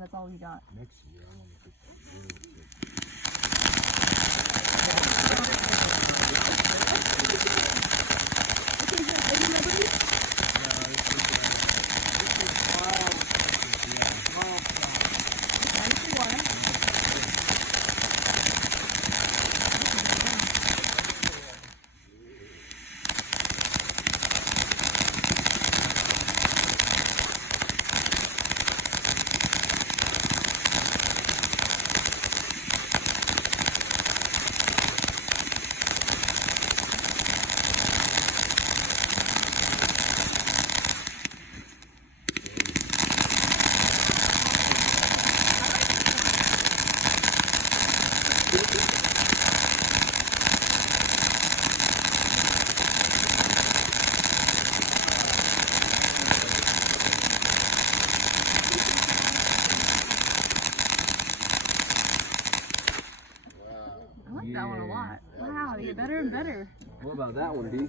and that's all we got. Next year, I want to get real good. I like that one a lot. Wow, they get better and better. What about that one, D?